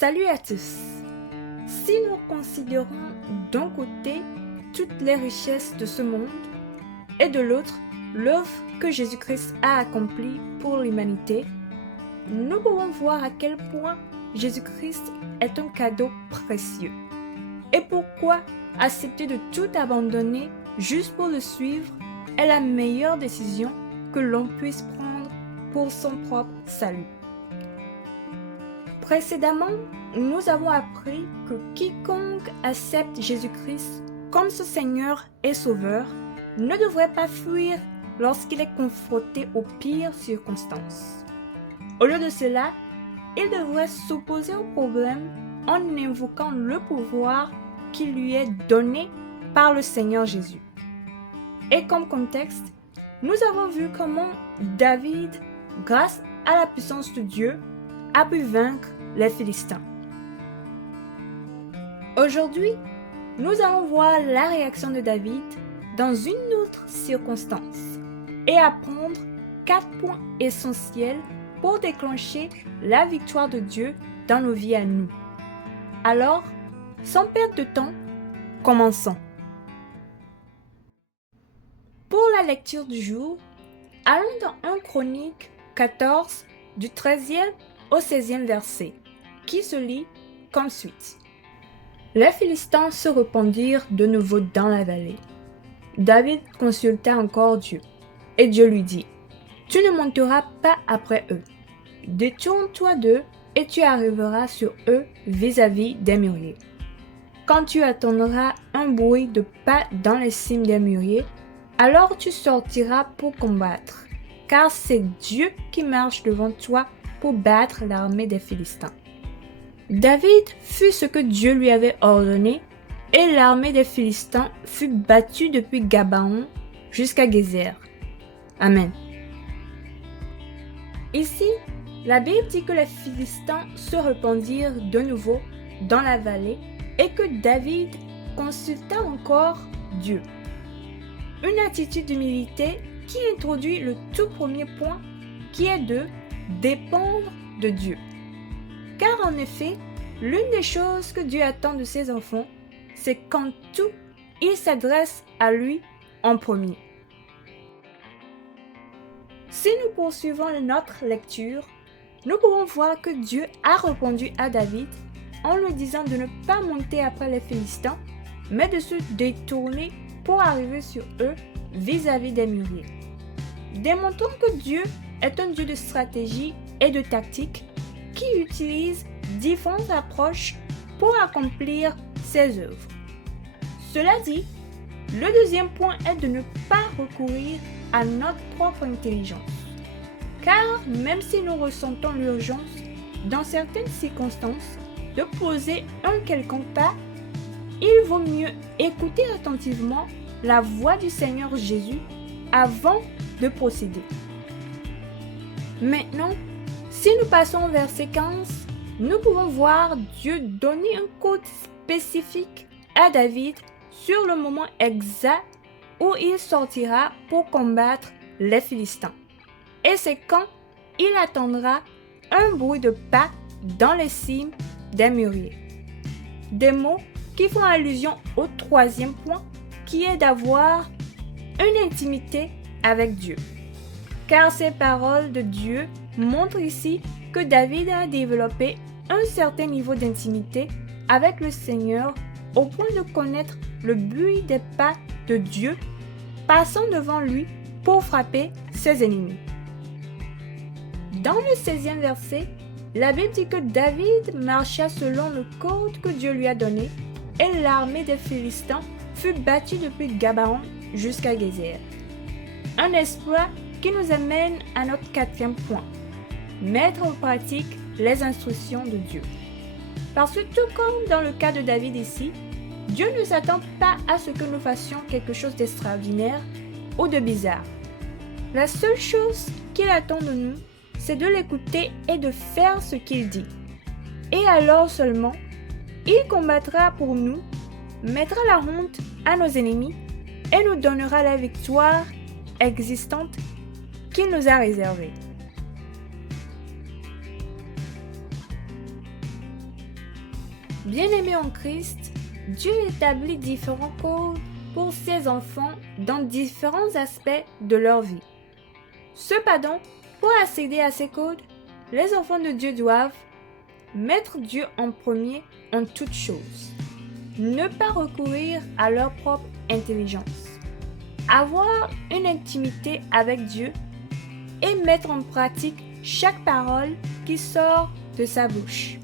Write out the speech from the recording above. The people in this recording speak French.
Salut à tous! Si nous considérons d'un côté toutes les richesses de ce monde et de l'autre l'œuvre que Jésus-Christ a accomplie pour l'humanité, nous pouvons voir à quel point Jésus-Christ est un cadeau précieux. Et pourquoi accepter de tout abandonner juste pour le suivre est la meilleure décision que l'on puisse prendre pour son propre salut. Précédemment, nous avons appris que quiconque accepte Jésus-Christ comme son Seigneur et Sauveur ne devrait pas fuir lorsqu'il est confronté aux pires circonstances. Au lieu de cela, il devrait s'opposer au problème en invoquant le pouvoir qui lui est donné par le Seigneur Jésus. Et comme contexte, nous avons vu comment David, grâce à la puissance de Dieu, a pu vaincre les Philistins. Aujourd'hui, nous allons voir la réaction de David dans une autre circonstance et apprendre 4 points essentiels pour déclencher la victoire de Dieu dans nos vies à nous. Alors, sans perdre de temps, commençons. Pour la lecture du jour, allons dans 1 Chronique 14 du 13e au 16e verset, qui se lit comme suit. Les Philistins se répandirent de nouveau dans la vallée. David consulta encore Dieu, et Dieu lui dit, « Tu ne monteras pas après eux. Détourne-toi d'eux, et tu arriveras sur eux vis-à-vis des mûriers. Quand tu attendras un bruit de pas dans les cimes des mûriers, alors tu sortiras pour combattre, car c'est Dieu qui marche devant toi pour battre l'armée des Philistins. » David fit ce que Dieu lui avait ordonné, et l'armée des Philistins fut battue depuis Gabaon jusqu'à Gézer. Amen. Ici, la Bible dit que les Philistins se répandirent de nouveau dans la vallée et que David consulta encore Dieu. Une attitude d'humilité qui introduit le tout premier point qui est de dépendre de Dieu. Car en effet, l'une des choses que Dieu attend de ses enfants, c'est qu'en tout, ils s'adressent à lui en premier. Si nous poursuivons notre lecture, nous pouvons voir que Dieu a répondu à David en lui disant de ne pas monter après les Philistins, mais de se détourner pour arriver sur eux vis-à-vis des mûriers. Démontrons que Dieu est un Dieu de stratégie et de tactique qui utilise différentes approches pour accomplir ses œuvres. Cela dit, le deuxième point est de ne pas recourir à notre propre intelligence. Car même si nous ressentons l'urgence, dans certaines circonstances, de poser un quelconque pas, il vaut mieux écouter attentivement la voix du Seigneur Jésus avant de procéder. Maintenant, si nous passons au verset 15, nous pouvons voir Dieu donner un code spécifique à David sur le moment exact où il sortira pour combattre les Philistins. Et c'est quand il attendra un bruit de pas dans les cimes des mûriers. Des mots qui font allusion au troisième point, qui est d'avoir une intimité avec Dieu. Car ces paroles de Dieu montrent ici que David a développé un certain niveau d'intimité avec le Seigneur au point de connaître le bruit des pas de Dieu passant devant lui pour frapper ses ennemis. Dans le 16e verset, la Bible dit que David marcha selon le code que Dieu lui a donné et l'armée des Philistins fut battue depuis Gabaon jusqu'à Gézer. Un exploit qui nous amène à notre 4e point, mettre en pratique les instructions de Dieu. Parce que tout comme dans le cas de David ici, Dieu ne s'attend pas à ce que nous fassions quelque chose d'extraordinaire ou de bizarre. La seule chose qu'il attend de nous, c'est de l'écouter et de faire ce qu'il dit. Et alors seulement, il combattra pour nous, mettra la honte à nos ennemis et nous donnera la victoire existante qu'il nous a réservée. Bien-aimés en Christ, Dieu établit différents codes pour ses enfants dans différents aspects de leur vie. Cependant, pour accéder à ces codes, les enfants de Dieu doivent mettre Dieu en premier en toutes choses, ne pas recourir à leur propre intelligence, avoir une intimité avec Dieu et mettre en pratique chaque parole qui sort de sa bouche.